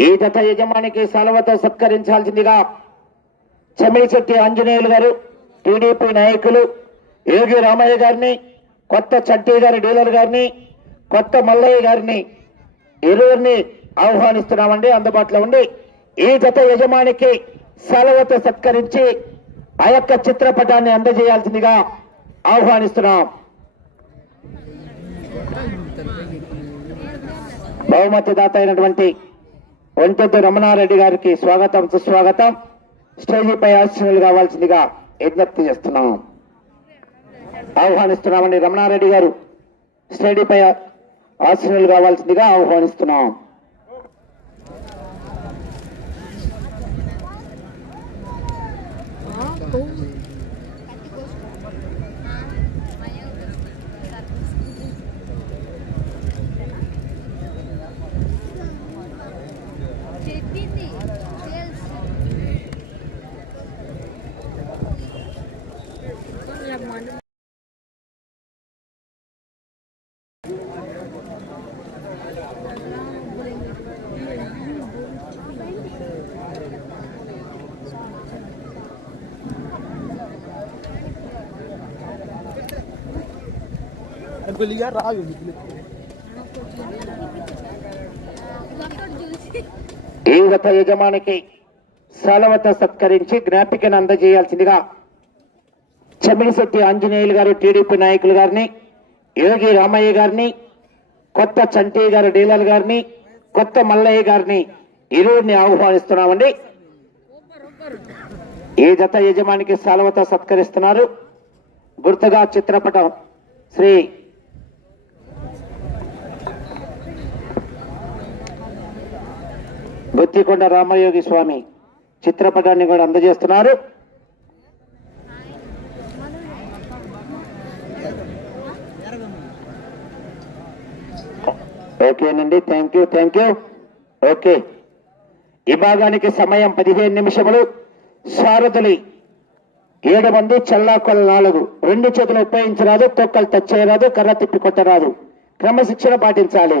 ఈ జత యజమానికి సెలవుతో సత్కరించాల్సిందిగా చెమిడిచెట్టి ఆంజనేయులు గారు టీడీపీ నాయకులు యోగి రామయ్య గారిని కొత్త చట్టి గారి డీలర్ గారిని కొత్త మల్లయ్య గారిని ఇరువురిని ఆహ్వానిస్తున్నామండి అందుబాటులో ఉండి ఈ జత యజమానికి సెలవుతో సత్కరించి ఆ యొక్క చిత్రపటాన్ని అందజేయాల్సిందిగా ఆహ్వానిస్తున్నాం. బహుమతి దాత అయినటువంటి ఒంటెద్దు రమణారెడ్డి గారికి స్వాగతం సుస్వాగతం. స్టేజీపై ఆశీనులు కావాల్సిందిగా విజ్ఞప్తి చేస్తున్నాం. ఆహ్వానిస్తున్నామండి రమణారెడ్డి గారు. స్టేడీపై ఆశీనులు కావాల్సిందిగా ఆహ్వానిస్తున్నాం. కొద్దిగా రాదు ఈ గత యజమానికి సెలవత సత్కరించి జ్ఞాపికను అందజేయాల్సిందిగా చెమిడిశెట్టి ఆంజనేయులు గారు టీడీపీ నాయకులు గారిని యోగి రామయ్య గారిని కొత్త చంటి గారు డీలర్ గారిని కొత్త మల్లయ్య గారిని ఇరువురిని ఆహ్వానిస్తున్నామండి. ఈ జత యజమానికి సెలవత సత్కరిస్తున్నారు? గుర్తుగా చిత్రపటం శ్రీ బొత్తికొండ రామయోగి స్వామి చిత్రపటాన్ని కూడా అందజేస్తున్నారు. ఓకేనండి thank you thank you okay. ఈ భాగానికి సమయం పదిహేను నిమిషములు. సారథులి ఏడు మంది చల్లాకొల నాలుగు. రెండు చేతులు ఉపయోగించరాదు తొక్కలు టచ్ చేయరాదు కర్ర తిప్పి కొట్టరాదు. క్రమశిక్షణ పాటించాలి.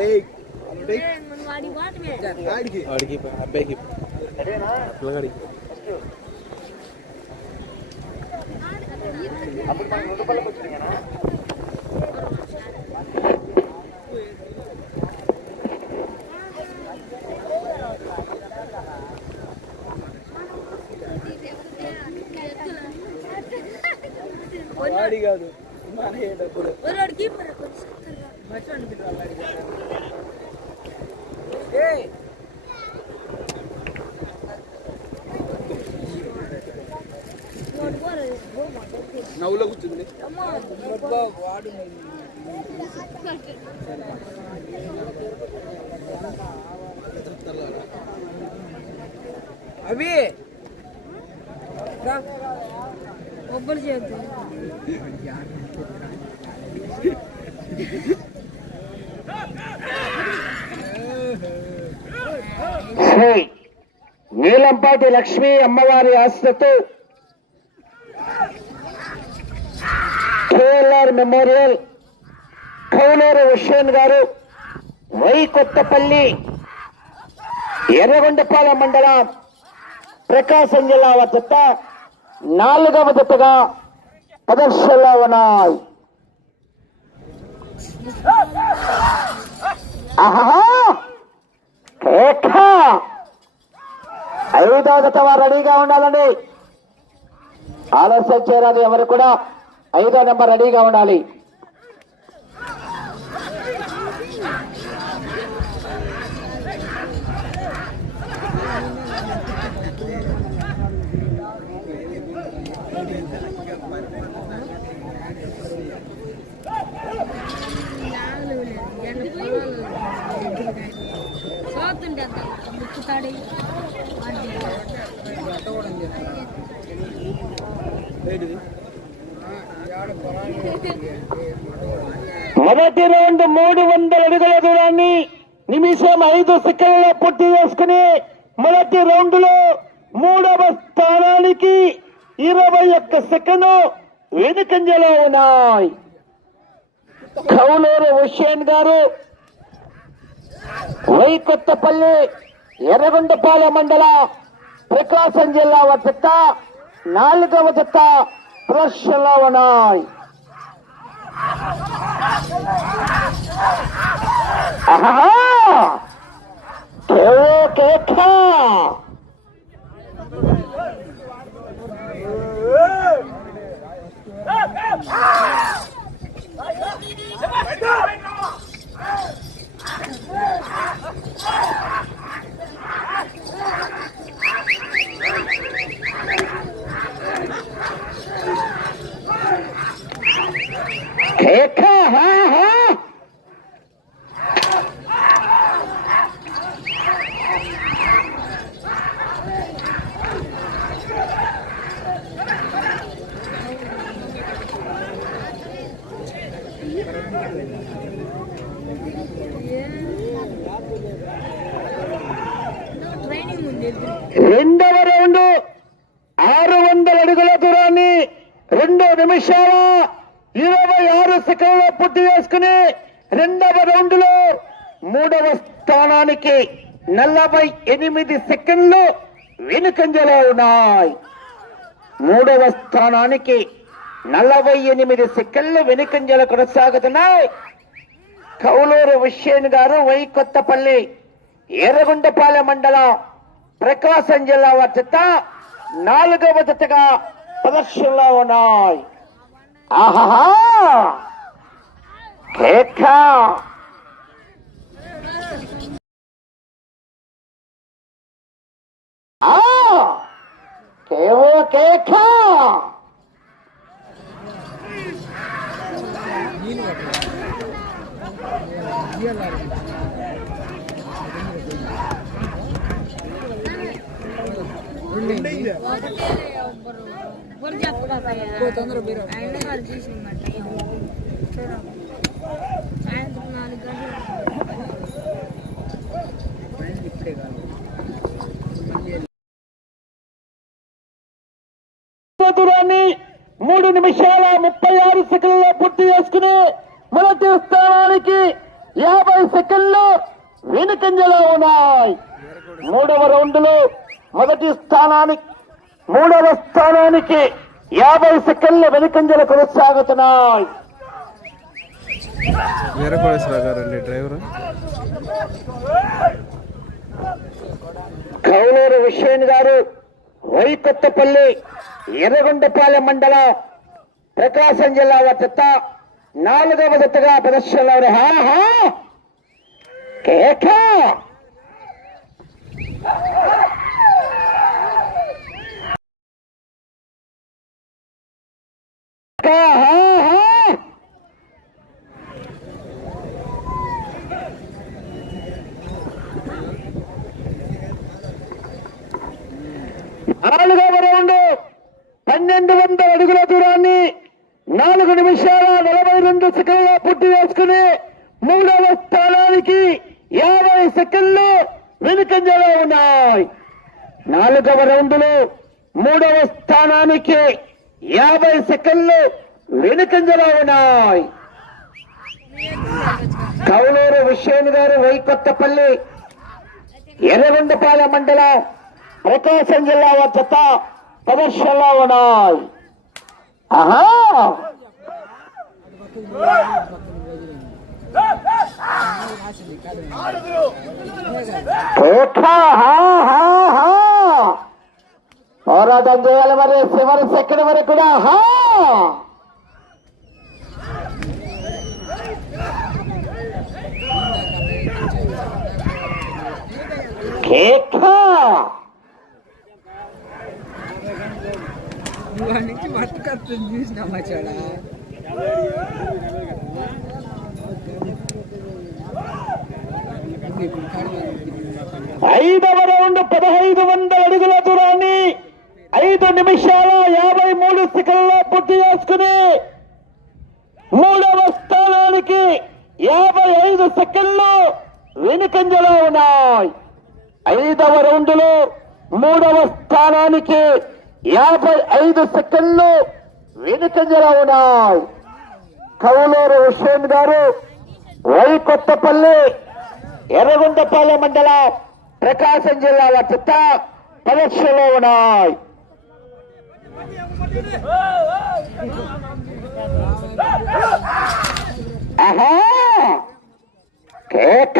పోతే పోయింది అంతేలే ఏయ్ ఏయ్ मनवाड़ी बात में వాడికి వాడికి అబ్బాయికి పిల్లగాడికి వాడి కాదు మానేటప్పుడు और लड़की पर कुछ कर रहा నవ్వులో కూర్చుంది. అవి కొబ్బరి చేద్దాం. శ్రీ నీలంపాటి లక్ష్మీ అమ్మవారి ఆశతో కేఎల్ఆర్ మెమోరియల్ కౌలూరు హుషేన్ గారు వై కొత్తపల్లి ఎర్రగొండపాలెం మండలం ప్రకాశం జిల్లా జత నాలుగవ జతగా ప్రదర్శనలో ఉన్నాయి ఆహా ఐదో జత వారు రెడీగా ఉండాలండి. ఆలస్యం చేయరాదు ఎవరు కూడా ఐదో నెంబర్ రెడీగా ఉండాలి సోతుంటే ముక్కుతాడి ఏంటిది ఆడ పొలానికి మొదటి రౌండ్ మూడు వందల అడుగుల దూరాన్ని నిమిషం ఐదు సెకండ్లలో పూర్తి చేసుకుని మొదటి రౌండ్లో మూడవ స్థానానికి ఇరవై ఒక్క సెకండ్ వెనుకంజలో ఉన్నాయి కౌలూరు హుషేన్ గారు వైకొత్తపల్లి ఎర్రగొండపాలెం మండల ప్రకాశం జిల్లా జత నాలుగవ జత ప్రదర్శనలో ఉన్నాయి ఆహా! కేవో కేక! కేక! హా, హా! ట్రైనింగ్ ఉంది రెండవ రౌండ్ ఆరు వందల అడుగుల దూరాన్ని రెండు నిమిషాల ఇరవై ఆరు సెకండ్లో పూర్తి చేసుకుని రెండవ రౌండ్లో మూడవ స్థానానికి నలభై ఎనిమిది సెకండ్లు వెనుకంజలో ఉన్నాయి. మూడవ స్థానానికి నలభై ఎనిమిది సెకండ్లు వెనుకంజలు కొనసాగుతున్నాయి. కౌలూరు విషయన్ గారు వైకొత్తపల్లి ఎర్రగుండపాలెం మండలం ప్రకాశం జిల్లా వారి జత నాలుగవ జతగా ప్రదర్శనలో ఉన్నాయి. ఆహా కేఖా గారు చూసిందట సాయంత్రం నాలుగు గంటలు. ఇప్పుడే కాదు దూరాన్ని మూడు నిమిషాల ముప్పై ఆరు సెకండ్లో పూర్తి చేసుకుని మొదటి స్థానానికి యాభై సెకండ్లు వెనుకంజలో ఉన్నాయి. మూడవ రౌండ్లో మొదటి స్థానానికి మూడవ స్థానానికి యాభై సెకండ్ల వెనుకంజలు కొనసాగుతున్నాయి. డ్రైవర్. కౌలూరు విషయన్ గారు వైకొత్తపల్లి ఎర్రగొండపాలెం మండలం ప్రకాశం జిల్లా జత నాలుగవ జతగా ప్రదర్శనలో ఉన్నాయి. కేక! నాలుగవ రౌండ్ పన్నెండు వందల అడుగుల దూరం. నాలుగు నిమిషాల నలభై రెండు సెకండ్ల పుట్టి వేసుకుని మూడవ స్థానానికి యాభై సెకండ్లు వెనుకంజలో ఉన్నాయి. నాలుగవ రౌండ్లో మూడవ స్థానానికి యాభై సెకండ్లు వెనుకంజలో ఉన్నాయి. కౌలూరు విషయన్ గారు వైకొత్తపల్లి ఎర్రగొండపాలెం మండలం ప్రకాశం జిల్లా జత ప్రదర్శనలో ఉన్నాయి. ఆహా! పోరాటం చేయాలి మరి చివరి సెకండ్ వరకు కూడా హా. కేక? నుంచి పట్టుకొస్తుంది చూసినామా చాడా. ఐదవ రౌండ్ పదహైదు వందల అడుగుల దూరాన్ని ఐదు నిమిషాల యాభై మూడు సెకండ్లో పూర్తి చేసుకుని మూడవ స్థానానికి యాభై ఐదు సెకండ్లు వెనుకంజలో ఉన్నాయి. ఐదవ రౌండ్లో మూడవ స్థానానికి యాభై ఐదు సెకండ్లు వెనుకంజలో ఉన్నాయి. కవులూరు హుస్సేన్ గారు వైకొత్తపల్లి ఎర్రగొండపాలెం మండలం ప్రకాశం జిల్లాల చిత్త పరీక్షలో ఉన్నాయి. ఆహా! కేక!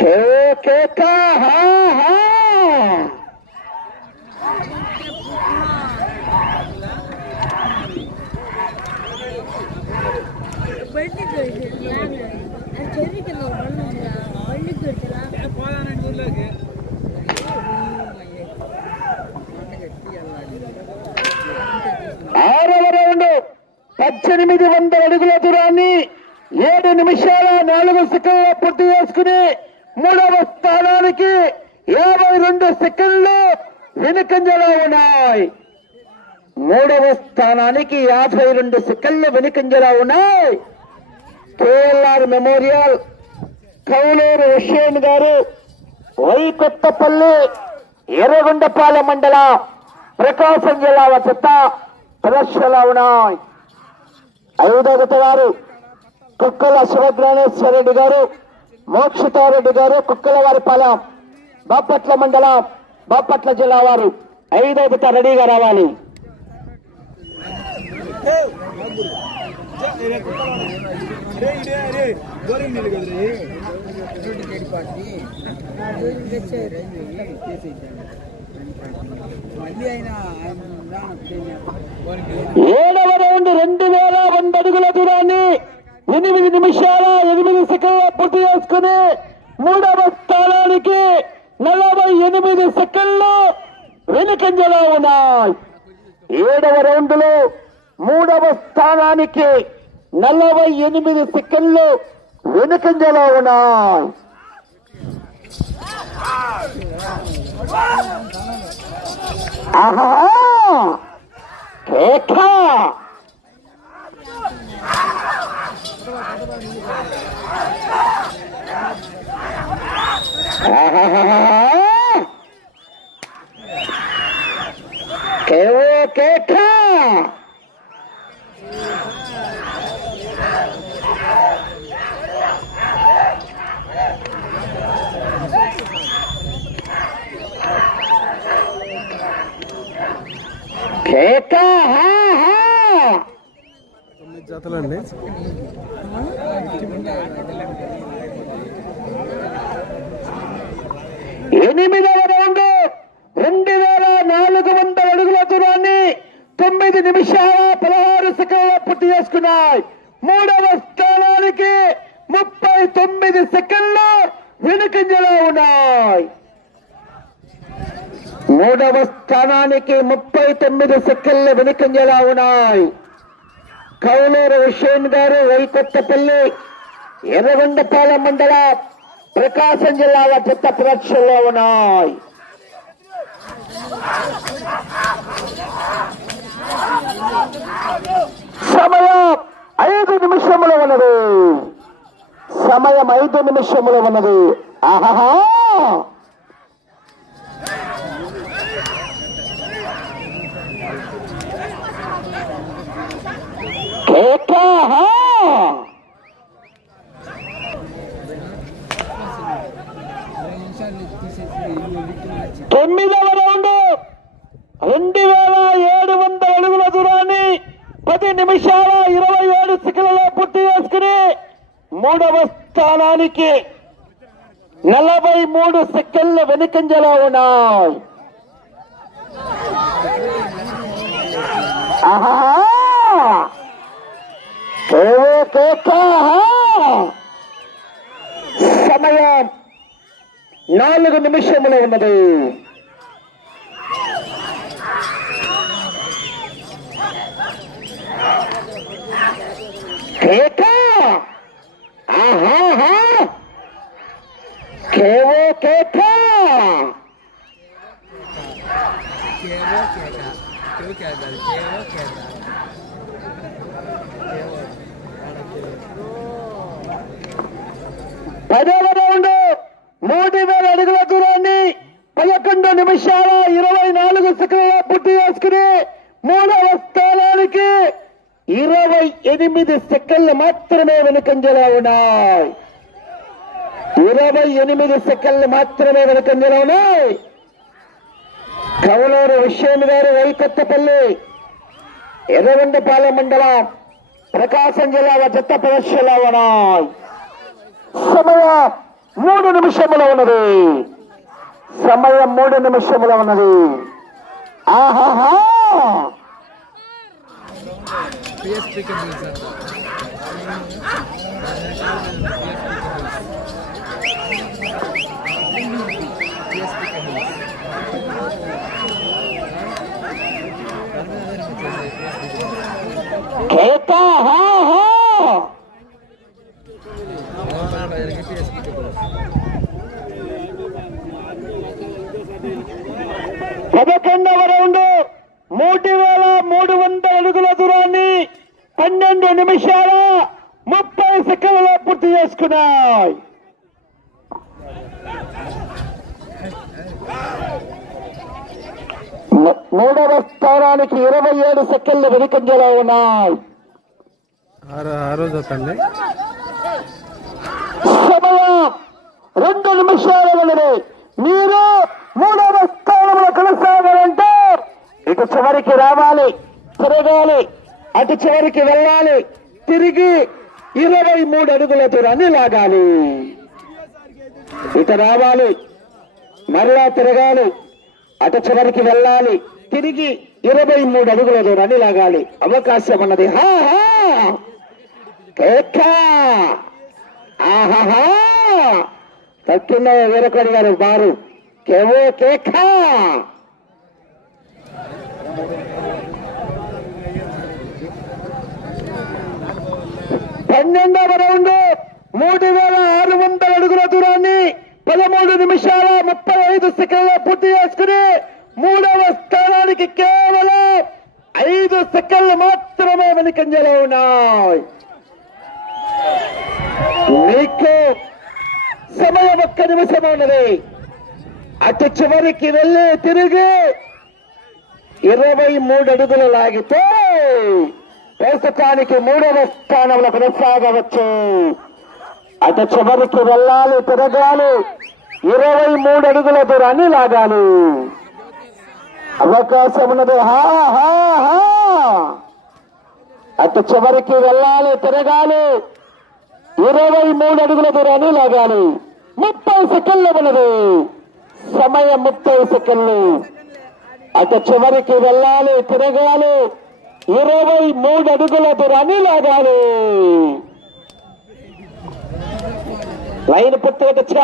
కే కేక! హా! పద్దెనిమిది వందల అడుగుల దూరాన్ని ఏడు నిమిషాల నాలుగు సెకండ్ల పూర్తి చేసుకుని మూడవ స్థానానికి యాభై రెండు సెకండ్లు వెనుకంజలో ఉన్నాయి. మూడవ స్థానానికి యాభై రెండు సెకండ్లు వెనుకంజలో ఉన్నాయి. కేఎల్ఆర్ మెమోరియల్ కౌలూరు హుషేన్ గారు వైకొత్తపల్లి ఎర్రగొండపాలెం మండలం ప్రకాశం జిల్లా చెత్త ప్రదర్శనలో ఉన్నాయి. ఐదో గారు కుక్కల శివజ్ఞానేశ్వర రెడ్డి గారు మోక్షితారెడ్డి గారు కుక్కల వారిపాలెం బాపట్ల మండలం బాపట్ల జిల్లా వారు ఐదో జత రెడీగా రావాలి. ఏ చెడిపాటి తెచ్చారు మళ్ళీ అయినా ఏడవ రౌండ్ రెండు వేల వంద అడుగుల దూరాన్ని ఎనిమిది నిమిషాల ఎనిమిది సెకండ్ల పూర్తి చేసుకుని మూడవ స్థానానికి నలభై ఎనిమిది సెకండ్లు వెనుకంజలో ఉన్నాయి. ఏడవ రౌండ్లో మూడవ స్థానానికి నలభై ఎనిమిది సెకండ్లు వెనుకంజలో ఉన్నాయి. ఆహా! కేఖా Ah, జతలండి ఎనిమిదవ రౌండ్ రెండు వేల నాలుగు వందల అడుగుల దూరాన్ని తొమ్మిది నిమిషాల పదహారు సెకండ్ల పూర్తి చేసుకున్నాయి. మూడవ స్థానానికి ముప్పై తొమ్మిది సెకండ్లు వెనుకంజలో ఉన్నాయి. మూడవ స్థానానికి ముప్పై తొమ్మిది సెకండ్లు వెనుకంజలా ఉన్నాయి. కౌలూరు హుషేన్ గారు వైకొత్తపల్లి ఎర్రగొండపాలెం మండల ప్రకాశం జిల్లాల చెత్త ప్రదర్శనలో ఉన్నాయి. సమయం ఐదు నిమిషములు ఉన్నది. సమయం ఐదు నిమిషములు ఉన్నది. ఆహా కేకా నిమిషాలు తీసేసి ఇల్లు లిక్కిన తొమ్మిదవ రౌండ్ రెండు వేల ఏడు వందల అడుగుల దూరాన్ని పది నిమిషాల ఇరవై ఏడు సెకండ్లలో పూర్తి చేసుకుని మూడవ స్థానానికి నలభై మూడు సెకండ్ల ఉన్నాయి. సమయం నాలుగు నిమిషములు ఉన్నది. కేకా! ఆహాహా! కేవో కేకా పదవ రౌండ్ మూడు వేల అడుగుల దూరాన్ని పదకొండు నిమిషాల ఇరవై నాలుగు సెకండ్ల పూర్తి చేసుకుని మూడవ స్థానానికి ఇరవై ఎనిమిది సెకండ్లు మాత్రమే వెనుకంజలో ఉన్నాయి. ఇరవై ఎనిమిది సెకండ్లు మాత్రమే వెనుకంజలో ఉన్నాయి కవులూరు విశ్వేమి గారు వైకొత్తపల్లి ఎర్రగొండపాలెం మండలం ప్రకాశం జిల్లా జత ప్రదర్శనలో ఉన్నాయి సమయం మూడు నిమిషములో ఉన్నది. సమయం మూడు నిమిషములో ఉన్నది. ఆహాహా! హా హా పదకొండవ రౌండ్ మూడు వేల మూడు వందల అడుగుల దూరాన్ని పన్నెండు నిమిషాల ముప్పై సెకండ్లలో పూర్తి చేసుకున్నాయి. మూడవ స్థానానికి ఇరవై ఏడు సెకండ్లు వెనుకంజలో ఉన్నాయి. సమయం రెండు నిమిషాల ఉన్నది. మీరు మూడవ స్థానంలో కొనసాగాలంటే ఇటు చివరికి రావాలి తిరగాలి అటు చివరికి వెళ్ళాలి తిరిగి ఇరవై మూడు అడుగుల దూరాన్ని లాగాలి. ఇటు రావాలి మరలా తిరగాలి అటు చివరికి వెళ్ళాలి. తిరిగి ఇరవై మూడు అడుగుల దూరాన్ని లాగాలి. అవకాశం ఉన్నది. ఆహాహా తక్కిన వీరకొడి గారు బారు. కేవో కేక! పన్నెండవ రౌండ్ మూడు వేల ఆరు వందల అడుగుల దూరాన్ని పదమూడు నిమిషాల ముప్పై ఐదు సెకండ్ల పూర్తి చేసుకుని మూడవ స్థానానికి కేవలం ఐదు సెకండ్లు మాత్రమే వెనుకంజలో ఉన్నాయి. మీకు సమయం ఒక్క నిమిషం ఉన్నది. అటు చివరికి వెళ్ళి తిరిగి ఇరవై మూడు అడుగులు లాగితే ప్రస్తుతానికి మూడవ స్థానంలో కొనసాగవచ్చు. అటు చివరికి వెళ్ళాలి తిరగాలి. ఇరవై మూడు అడుగుల దూరాన్ని లాగాలి అవకాశం ఉన్నది హా హా. అటు చివరికి వెళ్ళాలి తిరగాలి. ఇరవై మూడు అడుగుల దూరాన్ని లాగాలి ముప్పై సెకండ్లు ఉన్నది. సమయం ముప్పై సెకండ్లు. అటు చివరికి వెళ్ళాలి తిరగాలి. ఇరవై మూడు అడుగుల దూరాన్ని లాగాలి లైన్ పూర్తిగా తెచ్చి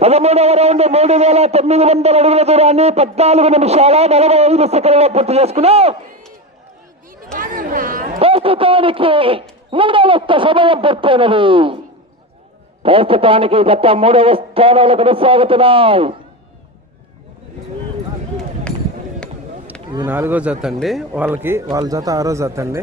పదమూడవ రౌండ్ మూడు వేల తొమ్మిది వందల అడుగుల దూరాన్ని పద్నాలుగు నిమిషాల నలభై ఐదు సెకండ్లో పూర్తి చేసుకున్నాం. ప్రస్తుతానికి మూడవ సమయం పూర్తయినది. ప్రస్తుతానికి గత మూడవ స్థానంలో కొనసాగుతున్నాయి. ఇది నాలుగో జత అండి. వాళ్ళకి వాళ్ళ జత ఆరో జత అండి.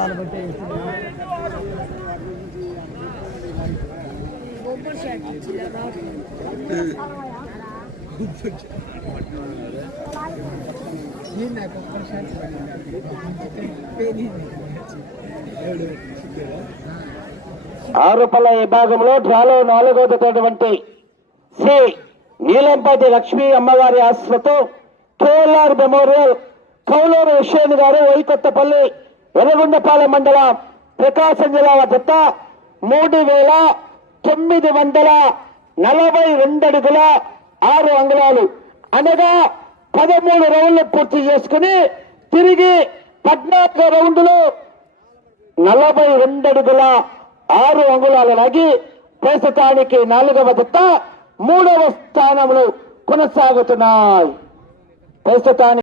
బాగా దాని బట్టి బొబ్బర్ విభాగంలో డ్రాలో నాలుగవటువంటి శ్రీ నీలంపతి లక్ష్మీ అమ్మవారి ఆశ్రతో కేఎల్ఆర్ మెమోరియల్ కౌలూరు విశ్వేంద్ర గారు వైకొత్తపల్లి ఎర్రగొండపాలెం మండలం ప్రకాశం జిల్లా వద్ద మూడు వేల తొమ్మిది వందల నలభై రెండు అడుగుల ఆరు అంగుళాలు అనగా పదమూడు రౌండ్లు పూర్తి చేసుకుని తిరిగి పద్నాలుగు రౌండ్లు నలభై రెండు అడుగుల ఆరు అంగుళాలు లాగి ప్రస్తుతానికి నాలుగవ దత్త మూడవ స్థానంలో కొనసాగుతున్నాయి. ప్రస్తుతానికి